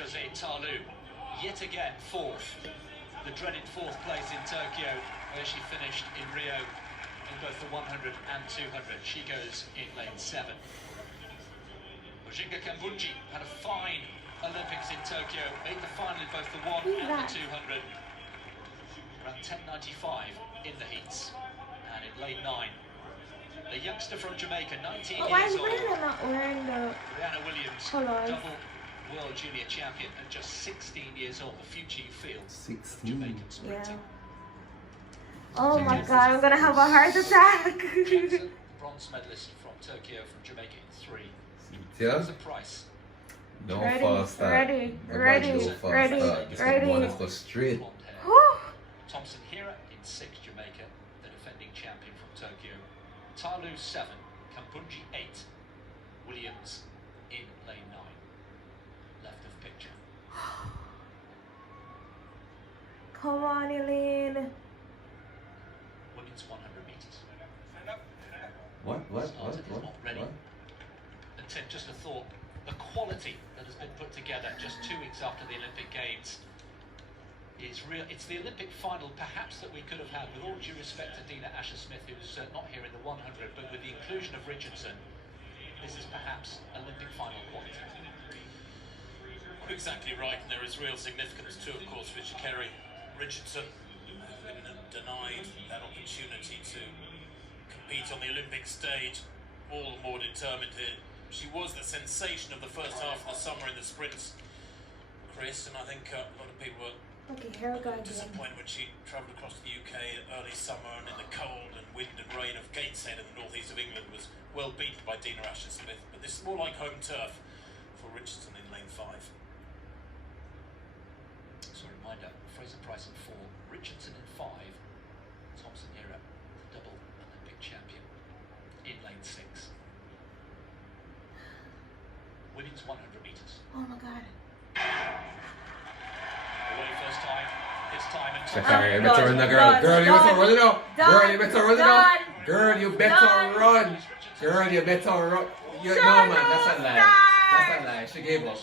Jose Tarlu, yet again fourth. The dreaded fourth place in Tokyo, where she finished in Rio in both the 100 and 200. She goes in lane 7. Ojinga Kambunji had a fine Olympics in Tokyo, made the final in both the 1 and the 200. Around 10.95 in the heats. And in lane 9, the youngster from Jamaica, 19 years old, Brianna Williams, double world junior champion, and just 16 years old. The future you feel 16. Jamaican sprinting. Yeah. Oh my God, I'm gonna have a heart attack. Johnson, bronze medalist from Tokyo, from Jamaica in 3. Yeah. The price. No Ready, false start. ready. This one is go straight. Blonde hair. Thompson Hira in 6, Jamaica, the defending champion from Tokyo. Tarlu 7, Kambunji 8, Williams in lane 9. Left of picture. Come on, Eileen. Women's 100 meters. What? Started is not ready. And Tim, just a thought, the quality that has been put together just 2 weeks after the Olympic Games is real. It's the Olympic final perhaps that we could have had, with all due respect to Dina Asher-Smith, who's not here in the 100, but with the inclusion of Richardson, this is perhaps Olympic final quality. Exactly right, and there is real significance too, of course, for Sha'carri Richardson, who's been denied that opportunity to compete on the Olympic stage. All the more determined here. She was the sensation of the first half of the summer in the sprints, Chris, and I think a lot of people were disappointed when she travelled across the UK early summer, and in the cold and wind and rain of Gateshead in the northeast of England was well beaten by Dina Asher-Smith. But this is more like home turf for Richardson in lane 5. So a reminder, Fraser Price in 4, Richardson in 5, Thompson Hira, the double Olympic champion, in lane 6. Women's 100 meters. Oh my God. Away first time, this time and Sha'carri, you better run the girl. Girl, you better run it out. Girl, you better run it out. Girl, you better run. Girl, you better run. No, man, that's a lie. That's a lie. She gave up.